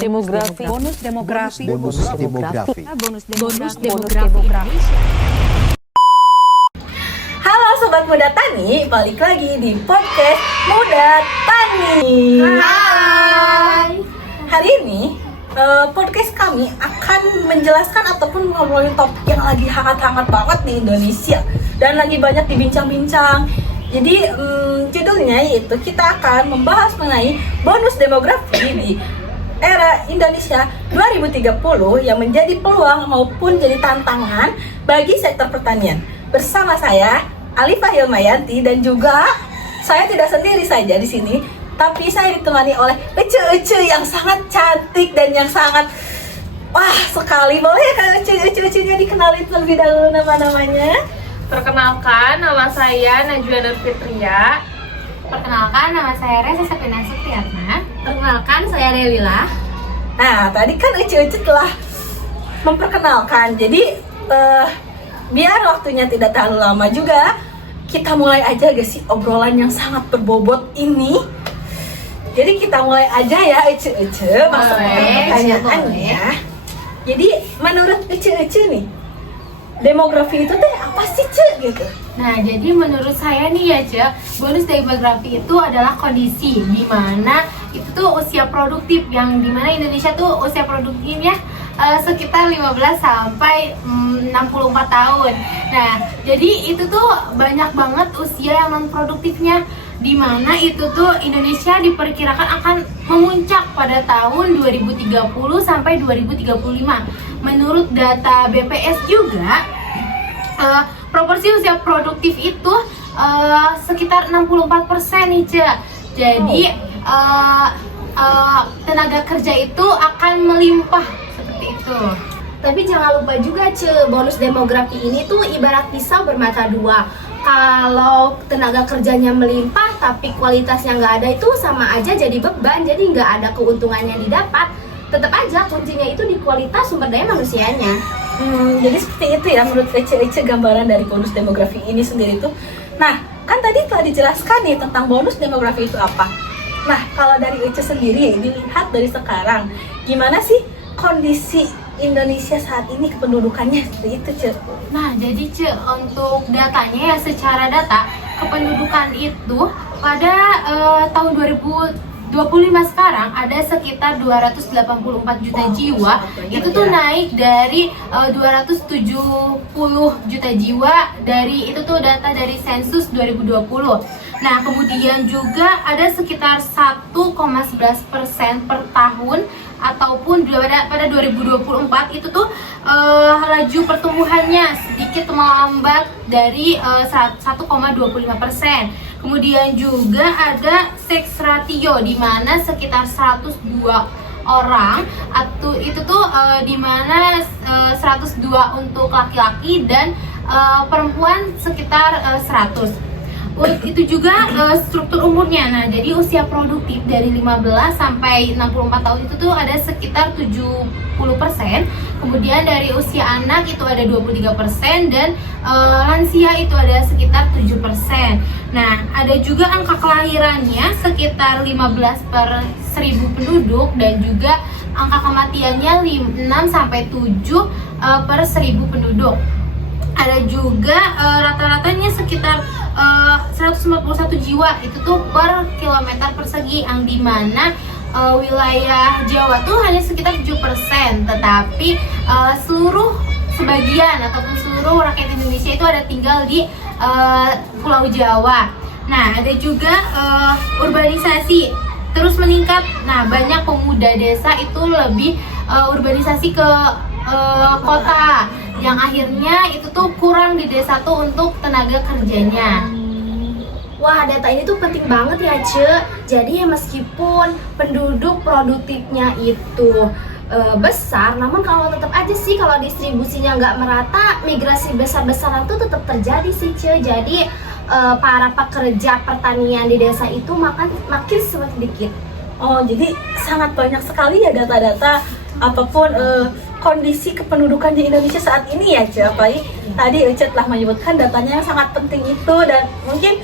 demografi. Bonus demografi. Bonus demografi. Bonus demografi. Halo Sobat Muda Tani, balik lagi di podcast Muda Tani. Hai. Hari ini podcast kami akan menjelaskan ataupun ngobrolin topik yang lagi hangat-hangat banget di Indonesia dan lagi banyak dibincang-bincang. Jadi judulnya yaitu kita akan membahas mengenai bonus demografi di era Indonesia 2030 yang menjadi peluang maupun jadi tantangan bagi sektor pertanian. Bersama saya Alifah Hilmayanti dan juga saya tidak sendiri saja di sini, tapi saya ditemani oleh Ece-Ece yang sangat cantik dan yang sangat wah sekali. Boleh ya kan Ece-Ece-nya dikenalin terlebih dahulu nama-namanya? Perkenalkan, nama saya Najwa Nur Fitria. Perkenalkan, nama saya Reza Sapina Supriyatna. Perkenalkan, saya Delila. Nah, tadi kan Ece-Ece telah memperkenalkan. Jadi biar waktunya tidak terlalu lama juga, kita mulai aja guys sih obrolan yang sangat berbobot ini. Jadi kita mulai aja ya Ece-Ece masuk ke pertanyaannya. Jadi menurut Ece-Ece nih, demografi itu teh apa sih Ce gitu? Nah, jadi menurut saya nih ya Ce, bonus demografi itu adalah kondisi di mana itu tuh usia produktif, yang dimana Indonesia tuh usia produktifnya sekitar 15 sampai 64 tahun. Nah, jadi itu tuh banyak banget usia yang non produktifnya, di mana itu tuh Indonesia diperkirakan akan memuncak pada tahun 2030 sampai 2035. Menurut data BPS juga, proporsi usia produktif itu sekitar 64% nih Ce. Jadi tenaga kerja itu akan melimpah seperti itu. Tapi jangan lupa juga bonus demografi ini tuh ibarat pisau bermata dua. Kalau tenaga kerjanya melimpah tapi kualitasnya nggak ada, itu sama aja jadi beban, jadi nggak ada keuntungan yang didapat. Tetap aja kuncinya itu di kualitas sumber daya manusianya. Jadi seperti itu ya menurut Ece-Ece gambaran dari bonus demografi ini sendiri tuh. Nah, kan tadi telah dijelaskan nih tentang bonus demografi itu apa. Nah, kalau dari Ece sendiri dilihat dari sekarang, gimana sih kondisi Indonesia saat ini kependudukannya seperti itu Ce? Nah, jadi Ce, untuk datanya ya, secara data kependudukan itu pada tahun 2025 sekarang ada sekitar 284 juta jiwa. Itu tuh naik dari 270 juta jiwa dari itu tuh data dari sensus 2020. Nah, kemudian juga ada sekitar 1,11% per tahun, ataupun pada 2024 itu tuh laju pertumbuhannya sedikit melambat dari 1,25%. Kemudian juga ada sex ratio di mana sekitar 102 orang, atau itu tuh di mana 102 untuk laki-laki dan perempuan sekitar 100. Itu juga struktur umurnya. Nah, jadi usia produktif dari 15 sampai 64 tahun itu tuh ada sekitar 70%. Kemudian dari usia anak itu ada 23% dan lansia itu ada sekitar 7%. Nah, ada juga angka kelahirannya sekitar 15 per 1000 penduduk, dan juga angka kematiannya 6 sampai 7 per 1000 penduduk. Ada juga rata-ratanya sekitar 151 jiwa itu tuh per kilometer persegi, yang dimana wilayah Jawa tuh hanya sekitar 7%, tetapi sebagian ataupun seluruh rakyat Indonesia itu ada tinggal di Pulau Jawa. Nah, ada juga urbanisasi terus meningkat. Nah, banyak pemuda desa itu lebih urbanisasi ke kota, yang akhirnya itu tuh kurang di desa tuh untuk tenaga kerjanya. Wah, data ini tuh penting banget ya Ce. Jadi meskipun penduduk produktifnya itu besar, namun kalau tetap aja sih kalau distribusinya nggak merata, migrasi besar-besaran tuh tetap terjadi sih Ce. Jadi para pekerja pertanian di desa itu makin sedikit. Oh, jadi sangat banyak sekali ya data-data ataupun kondisi kependudukan di Indonesia saat ini ya Ce. Apalagi tadi Ece telah menyebutkan datanya yang sangat penting itu, dan mungkin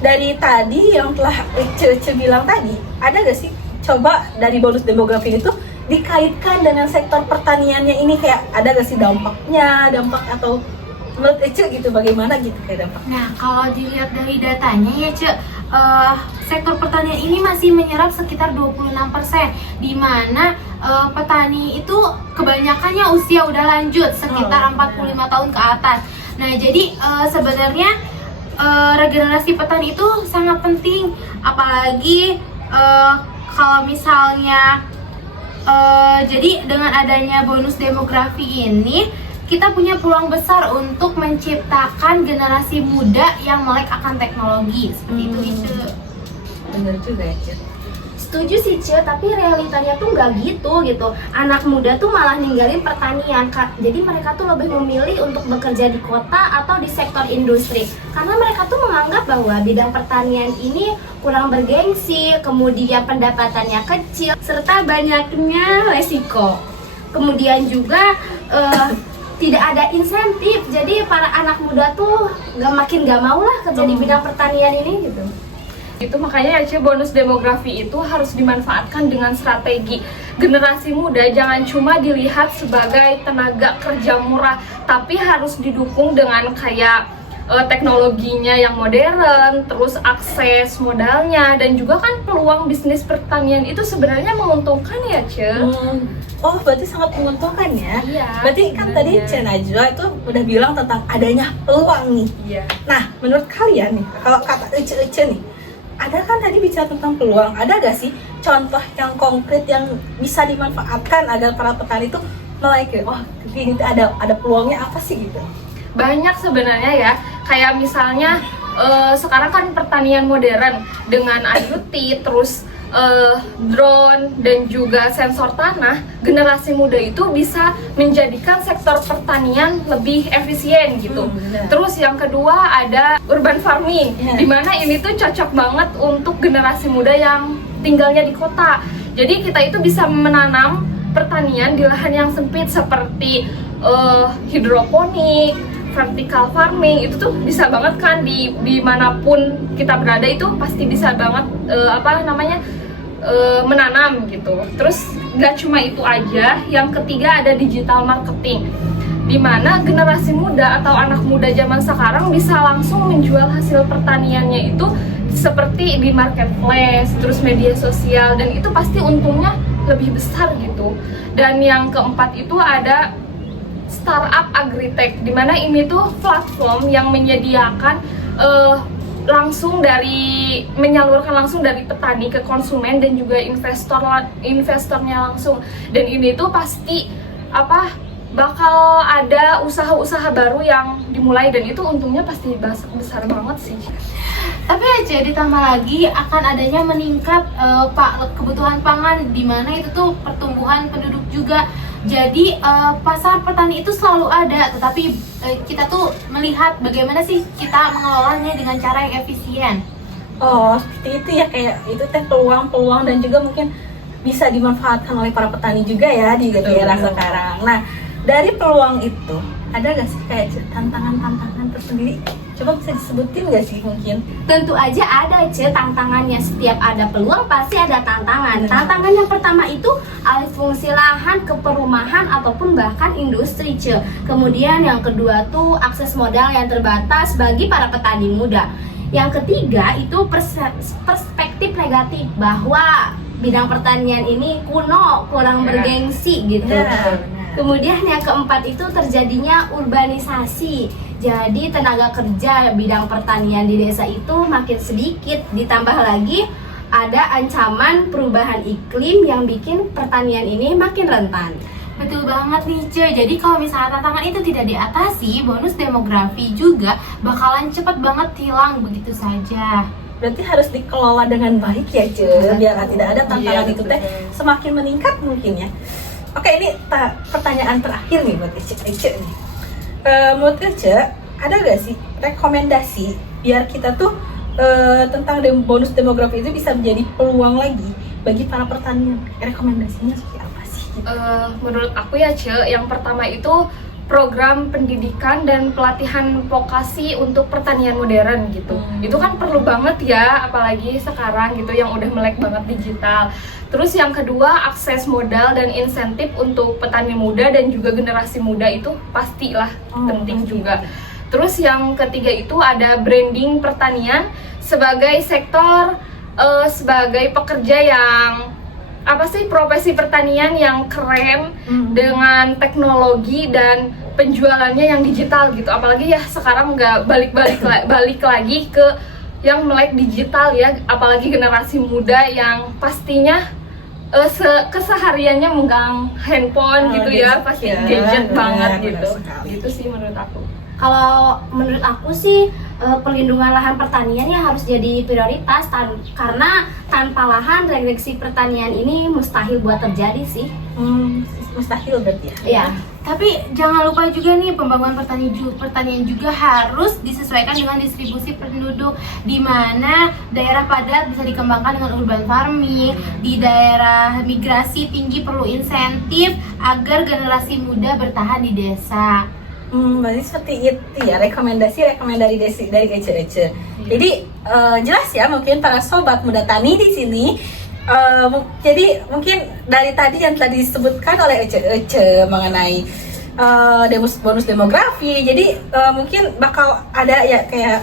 dari tadi yang telah Ece bilang tadi, ada gak sih coba dari bonus demografi itu dikaitkan dengan sektor pertaniannya ini kayak ada gak sih dampak atau menurut Ece gitu bagaimana gitu kayak dampak? Nah, kalau dilihat dari datanya ya, Cek, sektor pertanian ini masih menyerap sekitar 26%, di mana petani itu kebanyakannya usia udah lanjut, sekitar 45 tahun ke atas. Nah, jadi sebenarnya regenerasi petani itu sangat penting, apalagi kalau misalnya jadi dengan adanya bonus demografi ini kita punya peluang besar untuk menciptakan generasi muda yang melek akan teknologi seperti itu, Ice. Bener juga ya, Cek. Setuju sih Ce, tapi realitanya tuh nggak gitu. Anak muda tuh malah ninggalin pertanian, Kak. Jadi mereka tuh lebih memilih untuk bekerja di kota atau di sektor industri, karena mereka tuh menganggap bahwa bidang pertanian ini kurang bergengsi, kemudian pendapatannya kecil, serta banyaknya resiko. Kemudian juga tidak ada insentif, jadi para anak muda tuh makin gak mau lah kerja di bidang pertanian ini gitu. Itu makanya ya bonus demografi itu harus dimanfaatkan dengan strategi. Generasi muda jangan cuma dilihat sebagai tenaga kerja murah, tapi harus didukung dengan kayak teknologinya yang modern, terus akses modalnya, dan juga kan peluang bisnis pertanian itu sebenarnya menguntungkan ya, Ce. Oh, berarti sangat menguntungkan ya. Iya, Berarti kan tadi Ce Najwa itu udah bilang tentang adanya peluang nih. Iya. Nah, menurut kalian nih, kalau kata Ece nih, ada kan tadi bicara tentang peluang, ada gak sih contoh yang konkret yang bisa dimanfaatkan agar para petani itu melek, wah ini ada peluangnya apa sih gitu? Banyak sebenarnya ya, kayak misalnya sekarang kan pertanian modern dengan IoT, terus drone dan juga sensor tanah, generasi muda itu bisa menjadikan sektor pertanian lebih efisien gitu. Terus yang kedua ada urban farming, dimana ini tuh cocok banget untuk generasi muda yang tinggalnya di kota. Jadi kita itu bisa menanam pertanian di lahan yang sempit seperti hidroponik, vertical farming, itu tuh bisa banget kan dimanapun kita berada itu pasti bisa banget menanam gitu. Terus gak cuma itu aja, yang ketiga ada digital marketing, dimana generasi muda atau anak muda zaman sekarang bisa langsung menjual hasil pertaniannya itu seperti di marketplace, terus media sosial, dan itu pasti untungnya lebih besar gitu. Dan yang keempat itu ada startup agritech, dimana ini tuh platform yang menyediakan menyalurkan langsung dari petani ke konsumen dan juga investornya langsung. Dan ini tuh pasti bakal ada usaha-usaha baru yang dimulai, dan itu untungnya pasti besar banget sih. Tapi aja ditambah lagi akan adanya meningkat kebutuhan pangan, di mana itu tuh pertumbuhan penduduk juga. Jadi pasar petani itu selalu ada, tetapi kita tuh melihat bagaimana sih kita mengelolanya dengan cara yang efisien. Oh, seperti itu ya, kayak itu teh peluang-peluang dan juga mungkin bisa dimanfaatkan oleh para petani juga ya di era sekarang. Nah, dari peluang itu ada gak sih kayak tantangan-tantangan tersendiri? Coba bisa disebutin gak sih mungkin? Tentu aja ada tantangannya. Setiap ada peluang pasti ada tantangan. Tantangan yang pertama itu alih fungsi lahan ke perumahan ataupun bahkan industri Kemudian yang kedua tuh akses modal yang terbatas bagi para petani muda. Yang ketiga itu perspektif negatif bahwa bidang pertanian ini kuno, kurang bergengsi gitu. Kemudian yang keempat itu terjadinya urbanisasi. Jadi tenaga kerja bidang pertanian di desa itu makin sedikit. Ditambah lagi ada ancaman perubahan iklim yang bikin pertanian ini makin rentan. Betul banget nih Ce. Jadi kalau misalnya tantangan itu tidak diatasi, bonus demografi juga bakalan cepet banget hilang begitu saja. Berarti harus dikelola dengan baik ya Ce, biar tidak ada tantangan itu teh semakin meningkat mungkin ya. Oke, ini pertanyaan terakhir nih buat Ece nih. Menurut Ece, ada gak sih rekomendasi biar kita tuh tentang bonus demografi itu bisa menjadi peluang lagi bagi para petani? Rekomendasinya seperti apa sih? Menurut aku ya Ce, yang pertama itu program pendidikan dan pelatihan vokasi untuk pertanian modern gitu. Itu kan perlu banget ya, apalagi sekarang gitu yang udah melek banget digital. Terus yang kedua, akses modal dan insentif untuk petani muda dan juga generasi muda itu pastilah penting juga. Terus yang ketiga itu ada branding pertanian sebagai sektor, sebagai pekerja yang profesi pertanian yang keren dengan teknologi dan penjualannya yang digital gitu. Apalagi ya sekarang nggak balik lagi ke yang melek digital ya, apalagi generasi muda yang pastinya kesehariannya megang handphone gitu ya, pasti gadget banget gitu. Gitu sih menurut aku. Kalau menurut aku sih perlindungan lahan pertanian ya harus jadi prioritas karena tanpa lahan regresi pertanian ini mustahil buat terjadi sih. Mustahil berarti ya? Iya. Tapi jangan lupa juga nih, pembangunan pertanian juga harus disesuaikan dengan distribusi penduduk, di mana daerah padat bisa dikembangkan dengan urban farming, di daerah migrasi tinggi perlu insentif agar generasi muda bertahan di desa. Berarti seperti itu ya rekomendasi dari Ece. Jadi jelas ya mungkin para sobat muda tani di sini. Jadi mungkin dari tadi yang telah disebutkan oleh Ece mengenai bonus demografi. Jadi mungkin bakal ada ya kayak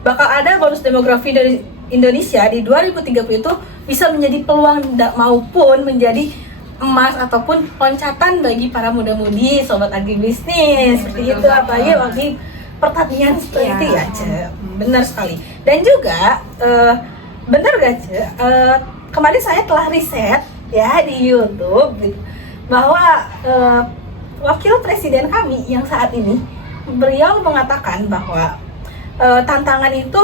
bakal ada bonus demografi dari Indonesia di 2030 itu bisa menjadi peluang maupun menjadi emas ataupun loncatan bagi para muda-mudi sobat agribisnis seperti itu, apalagi bagi pertanian seperti itu ya, Ce. Benar sekali. Dan juga benar gak, Ce? Kemarin saya telah riset ya di YouTube bahwa wakil presiden kami yang saat ini beliau mengatakan bahwa tantangan itu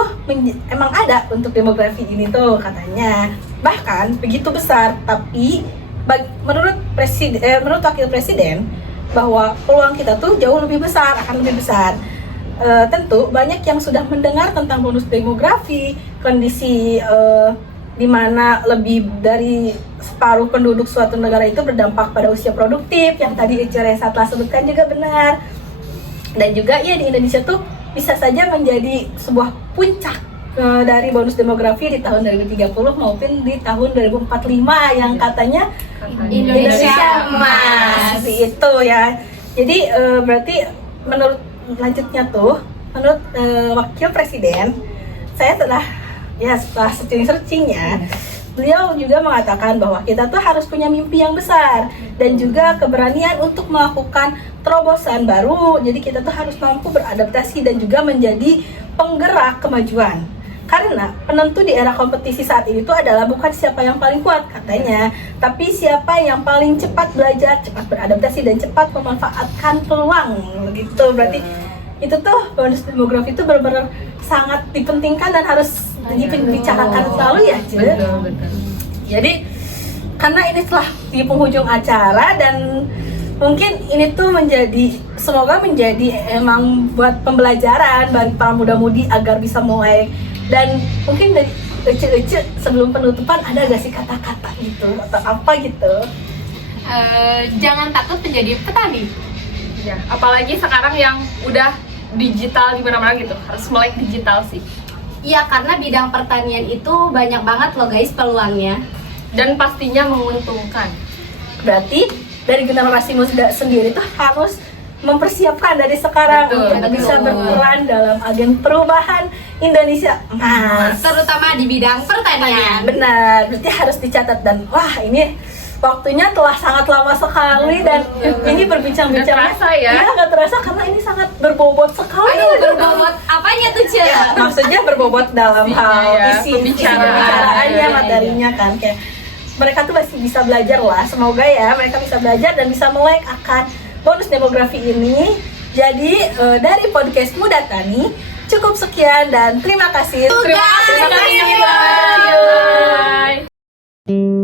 emang ada untuk demografi ini tuh katanya, bahkan begitu besar, tapi menurut wakil presiden bahwa peluang kita tuh jauh lebih besar, akan lebih besar. Tentu banyak yang sudah mendengar tentang bonus demografi, kondisi di mana lebih dari separuh penduduk suatu negara itu berdampak pada usia produktif, yang tadi Ece Resa telah sebutkan juga benar. Dan juga ya di Indonesia tuh bisa saja menjadi sebuah puncak dari bonus demografi di tahun 2030 maupun di tahun 2045 yang katanya Indonesia emas itu ya. Jadi berarti menurut lanjutnya tuh menurut wakil presiden, saya setelah searching ya, beliau juga mengatakan bahwa kita tuh harus punya mimpi yang besar dan juga keberanian untuk melakukan terobosan baru. Jadi kita tuh harus mampu beradaptasi dan juga menjadi penggerak kemajuan. Karena penentu di era kompetisi saat ini tuh adalah bukan siapa yang paling kuat katanya, tapi siapa yang paling cepat belajar, cepat beradaptasi, dan cepat memanfaatkan peluang gitu. Berarti itu tuh bonus demografi itu benar-benar sangat dipentingkan dan harus dibicarakan selalu ya, Ce. Betul. Jadi karena ini telah di penghujung acara dan mungkin ini tuh semoga menjadi emang buat pembelajaran bagi para muda-mudi agar bisa mulai. Dan mungkin dari Ece sebelum penutupan ada gak sih kata-kata gitu atau apa gitu? Jangan takut menjadi petani. Ya, apalagi sekarang yang udah digital di mana-mana gitu, harus melek digital sih. Iya, karena bidang pertanian itu banyak banget loh guys peluangnya. Dan pastinya menguntungkan. Berarti dari generasi muda sendiri tuh harus mempersiapkan dari sekarang untuk bisa berperan dalam agen perubahan Indonesia emas, Terutama di bidang pertanian. Benar, berarti harus dicatat. Dan wah, ini waktunya telah sangat lama sekali dan ini berbincang-bincang. Gak terasa ya? Iya, gak terasa karena ini sangat berbobot sekali. Berbobot apanya tuh, Ce? Ya, maksudnya berbobot dalam hal ya, isi ya. pembicaraannya, materinya kan. Kayak mereka tuh masih bisa belajar lah. Semoga ya mereka bisa belajar dan bisa melek akan bonus demografi ini. Jadi dari podcast Muda Tani cukup sekian dan terima kasih. Terima kasih. Bye.